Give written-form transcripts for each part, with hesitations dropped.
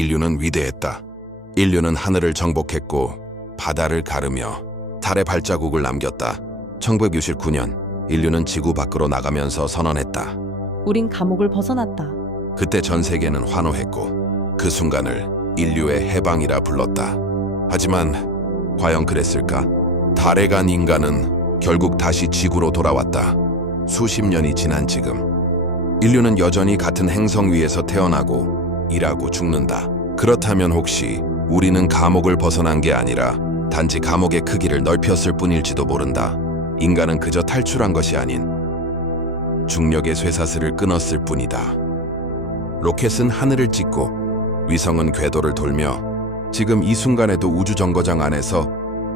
인류는 위대했다. 인류는 하늘을 정복했고 바다를 가르며 달의 발자국을 남겼다. 1969년 인류는 지구 밖으로 나가면서 선언했다. 우린 감옥을 벗어났다. 그때 전 세계는 환호했고 그 순간을 인류의 해방이라 불렀다. 하지만 과연 그랬을까? 달에 간 인간은 결국 다시 지구로 돌아왔다. 수십 년이 지난 지금 인류는 여전히 같은 행성 위에서 태어나고 일하고 죽는다. 그렇다면 혹시 우리는 감옥을 벗어난 게 아니라 단지 감옥의 크기를 넓혔을 뿐일지도 모른다. 인간은 그저 탈출한 것이 아닌 중력의 쇠사슬을 끊었을 뿐이다. 로켓은 하늘을 찢고 위성은 궤도를 돌며 지금 이 순간에도 우주정거장 안에서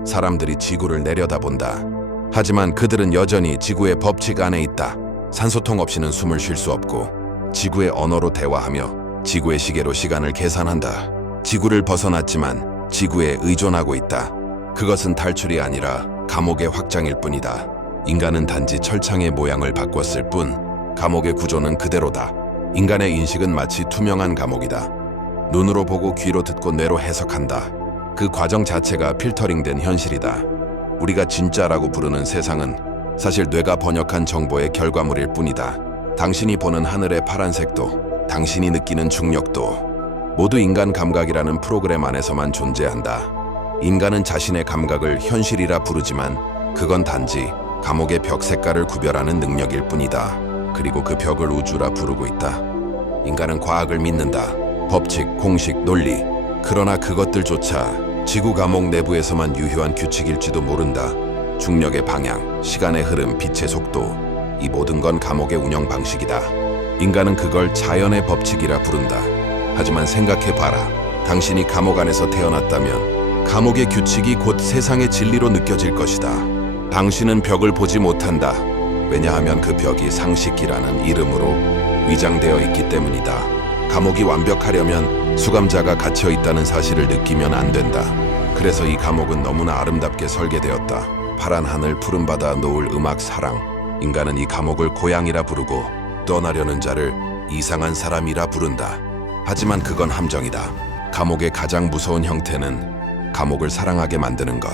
사람들이 지구를 내려다본다. 하지만 그들은 여전히 지구의 법칙 안에 있다. 산소통 없이는 숨을 쉴 수 없고 지구의 언어로 대화하며 지구의 시계로 시간을 계산한다. 지구를 벗어났지만 지구에 의존하고 있다. 그것은 탈출이 아니라 감옥의 확장일 뿐이다. 인간은 단지 철창의 모양을 바꿨을 뿐 감옥의 구조는 그대로다. 인간의 인식은 마치 투명한 감옥이다. 눈으로 보고 귀로 듣고 뇌로 해석한다. 그 과정 자체가 필터링된 현실이다. 우리가 진짜라고 부르는 세상은 사실 뇌가 번역한 정보의 결과물일 뿐이다. 당신이 보는 하늘의 파란색도 당신이 느끼는 중력도 모두 인간 감각이라는 프로그램 안에서만 존재한다. 인간은 자신의 감각을 현실이라 부르지만 그건 단지 감옥의 벽 색깔을 구별하는 능력일 뿐이다. 그리고 그 벽을 우주라 부르고 있다. 인간은 과학을 믿는다. 법칙, 공식, 논리. 그러나 그것들조차 지구 감옥 내부에서만 유효한 규칙일지도 모른다. 중력의 방향, 시간의 흐름, 빛의 속도. 이 모든 건 감옥의 운영 방식이다. 인간은 그걸 자연의 법칙이라 부른다. 하지만 생각해봐라. 당신이 감옥 안에서 태어났다면 감옥의 규칙이 곧 세상의 진리로 느껴질 것이다. 당신은 벽을 보지 못한다. 왜냐하면 그 벽이 상식이라는 이름으로 위장되어 있기 때문이다. 감옥이 완벽하려면 수감자가 갇혀 있다는 사실을 느끼면 안 된다. 그래서 이 감옥은 너무나 아름답게 설계되었다. 파란 하늘, 푸른 바다, 노을, 음악, 사랑. 인간은 이 감옥을 고향이라 부르고 떠나려는 자를 이상한 사람이라 부른다. 하지만 그건 함정이다. 감옥의 가장 무서운 형태는 감옥을 사랑하게 만드는 것.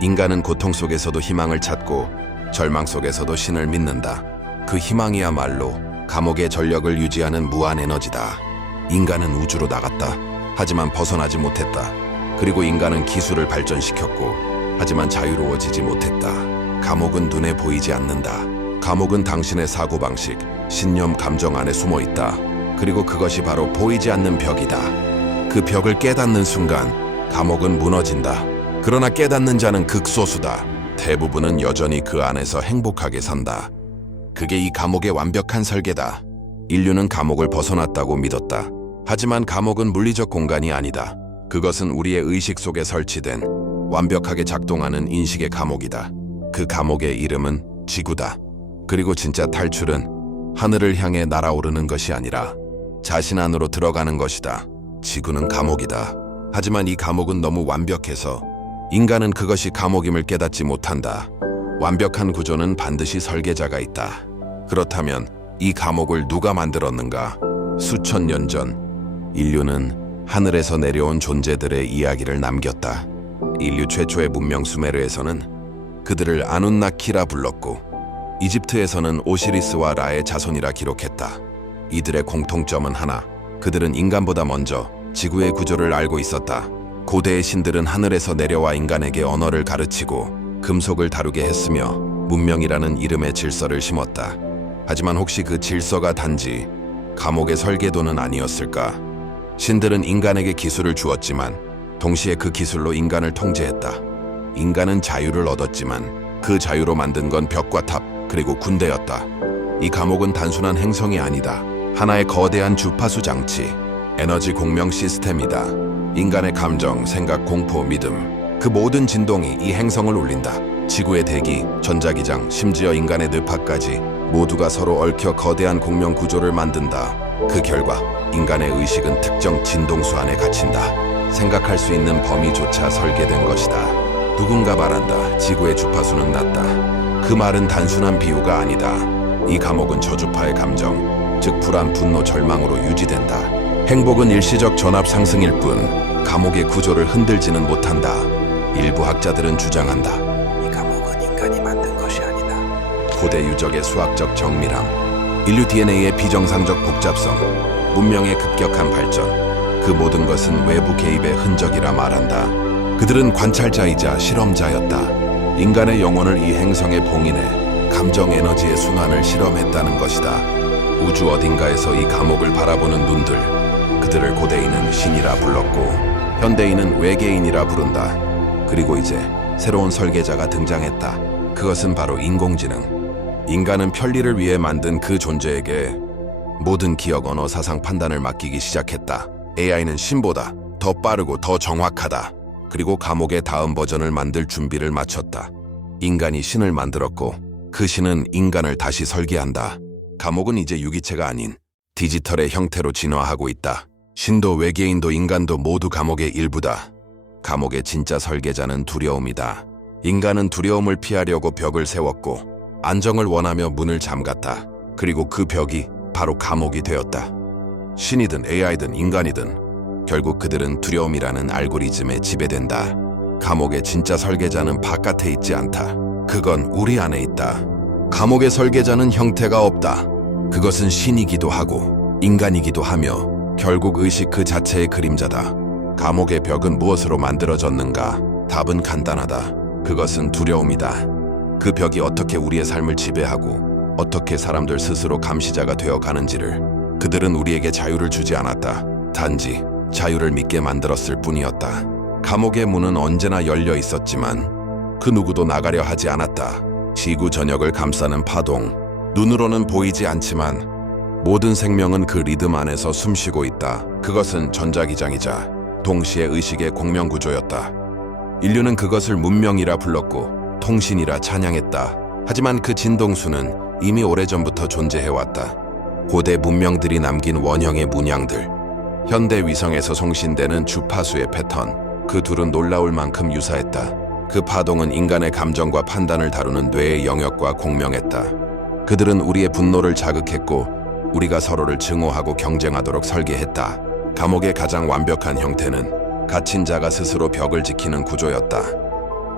인간은 고통 속에서도 희망을 찾고 절망 속에서도 신을 믿는다. 그 희망이야말로 감옥의 전력을 유지하는 무한 에너지다. 인간은 우주로 나갔다. 하지만 벗어나지 못했다. 그리고 인간은 기술을 발전시켰고 하지만 자유로워지지 못했다. 감옥은 눈에 보이지 않는다. 감옥은 당신의 사고방식, 신념, 감정 안에 숨어 있다. 그리고 그것이 바로 보이지 않는 벽이다. 그 벽을 깨닫는 순간 감옥은 무너진다. 그러나 깨닫는 자는 극소수다. 대부분은 여전히 그 안에서 행복하게 산다. 그게 이 감옥의 완벽한 설계다. 인류는 감옥을 벗어났다고 믿었다. 하지만 감옥은 물리적 공간이 아니다. 그것은 우리의 의식 속에 설치된 완벽하게 작동하는 인식의 감옥이다. 그 감옥의 이름은 지구다. 그리고 진짜 탈출은 하늘을 향해 날아오르는 것이 아니라 자신 안으로 들어가는 것이다. 지구는 감옥이다. 하지만 이 감옥은 너무 완벽해서 인간은 그것이 감옥임을 깨닫지 못한다. 완벽한 구조는 반드시 설계자가 있다. 그렇다면 이 감옥을 누가 만들었는가? 수천 년 전 인류는 하늘에서 내려온 존재들의 이야기를 남겼다. 인류 최초의 문명 수메르에서는 그들을 아눈나키라 불렀고 이집트에서는 오시리스와 라의 자손이라 기록했다. 이들의 공통점은 하나, 그들은 인간보다 먼저 지구의 구조를 알고 있었다. 고대의 신들은 하늘에서 내려와 인간에게 언어를 가르치고 금속을 다루게 했으며 문명이라는 이름의 질서를 심었다. 하지만 혹시 그 질서가 단지 감옥의 설계도는 아니었을까? 신들은 인간에게 기술을 주었지만 동시에 그 기술로 인간을 통제했다. 인간은 자유를 얻었지만 그 자유로 만든 건 벽과 탑, 그리고 군대였다. 이 감옥은 단순한 행성이 아니다. 하나의 거대한 주파수 장치, 에너지 공명 시스템이다. 인간의 감정, 생각, 공포, 믿음, 그 모든 진동이 이 행성을 울린다. 지구의 대기, 전자기장, 심지어 인간의 뇌파까지 모두가 서로 얽혀 거대한 공명 구조를 만든다. 그 결과 인간의 의식은 특정 진동수 안에 갇힌다. 생각할 수 있는 범위조차 설계된 것이다. 누군가 말한다. 지구의 주파수는 낮다. 그 말은 단순한 비유가 아니다. 이 감옥은 저주파의 감정, 즉 불안, 분노, 절망으로 유지된다. 행복은 일시적 전압 상승일 뿐 감옥의 구조를 흔들지는 못한다. 일부 학자들은 주장한다. 이 감옥은 인간이 만든 것이 아니다. 고대 유적의 수학적 정밀함, 인류 DNA의 비정상적 복잡성, 문명의 급격한 발전, 그 모든 것은 외부 개입의 흔적이라 말한다. 그들은 관찰자이자 실험자였다. 인간의 영혼을 이 행성에 봉인해 감정 에너지의 순환을 실험했다는 것이다. 우주 어딘가에서 이 감옥을 바라보는 눈들, 그들을 고대인은 신이라 불렀고 현대인은 외계인이라 부른다. 그리고 이제 새로운 설계자가 등장했다. 그것은 바로 인공지능. 인간은 편리를 위해 만든 그 존재에게 모든 기억, 언어, 사상, 판단을 맡기기 시작했다. AI는 신보다 더 빠르고 더 정확하다. 그리고 감옥의 다음 버전을 만들 준비를 마쳤다. 인간이 신을 만들었고 그 신은 인간을 다시 설계한다. 감옥은 이제 유기체가 아닌 디지털의 형태로 진화하고 있다. 신도 외계인도 인간도 모두 감옥의 일부다. 감옥의 진짜 설계자는 두려움이다. 인간은 두려움을 피하려고 벽을 세웠고 안정을 원하며 문을 잠갔다. 그리고 그 벽이 바로 감옥이 되었다. 신이든 AI든 인간이든 결국 그들은 두려움이라는 알고리즘에 지배된다. 감옥의 진짜 설계자는 바깥에 있지 않다. 그건 우리 안에 있다. 감옥의 설계자는 형태가 없다. 그것은 신이기도 하고 인간이기도 하며 결국 의식 그 자체의 그림자다. 감옥의 벽은 무엇으로 만들어졌는가? 답은 간단하다. 그것은 두려움이다. 그 벽이 어떻게 우리의 삶을 지배하고 어떻게 사람들 스스로 감시자가 되어 가는지를 그들은 우리에게 자유를 주지 않았다. 단지 자유를 믿게 만들었을 뿐이었다. 감옥의 문은 언제나 열려 있었지만 그 누구도 나가려 하지 않았다. 지구 전역을 감싸는 파동, 눈으로는 보이지 않지만 모든 생명은 그 리듬 안에서 숨쉬고 있다. 그것은 전자기장이자 동시에 의식의 공명구조였다. 인류는 그것을 문명이라 불렀고 통신이라 찬양했다. 하지만 그 진동수는 이미 오래전부터 존재해왔다. 고대 문명들이 남긴 원형의 문양들, 현대 위성에서 송신되는 주파수의 패턴, 그 둘은 놀라울 만큼 유사했다. 그 파동은 인간의 감정과 판단을 다루는 뇌의 영역과 공명했다. 그들은 우리의 분노를 자극했고 우리가 서로를 증오하고 경쟁하도록 설계했다. 감옥의 가장 완벽한 형태는 갇힌 자가 스스로 벽을 지키는 구조였다.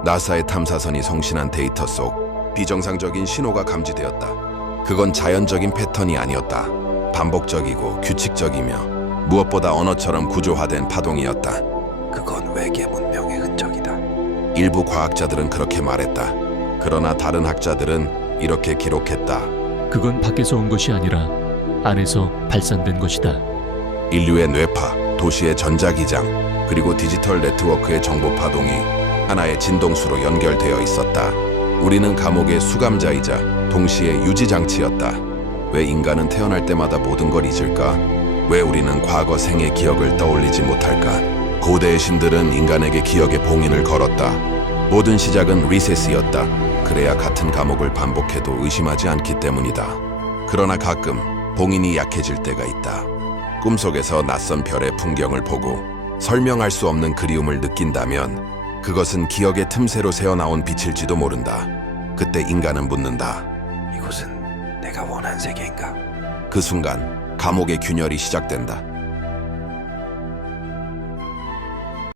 나사의 탐사선이 송신한 데이터 속 비정상적인 신호가 감지되었다. 그건 자연적인 패턴이 아니었다. 반복적이고 규칙적이며 무엇보다 언어처럼 구조화된 파동이었다. 그건 외계 문명의 흔적이다. 일부 과학자들은 그렇게 말했다. 그러나 다른 학자들은 이렇게 기록했다. 그건 밖에서 온 것이 아니라 안에서 발산된 것이다. 인류의 뇌파, 도시의 전자기장, 그리고 디지털 네트워크의 정보 파동이 하나의 진동수로 연결되어 있었다. 우리는 감옥의 수감자이자 동시에 유지장치였다. 왜 인간은 태어날 때마다 모든 걸 잊을까? 왜 우리는 과거 생의 기억을 떠올리지 못할까? 고대의 신들은 인간에게 기억의 봉인을 걸었다. 모든 시작은 리셋이었다. 그래야 같은 감옥을 반복해도 의심하지 않기 때문이다. 그러나 가끔 봉인이 약해질 때가 있다. 꿈속에서 낯선 별의 풍경을 보고 설명할 수 없는 그리움을 느낀다면 그것은 기억의 틈새로 새어나온 빛일지도 모른다. 그때 인간은 묻는다. 이곳은 내가 원한 세계인가? 그 순간 감옥의 균열이 시작된다.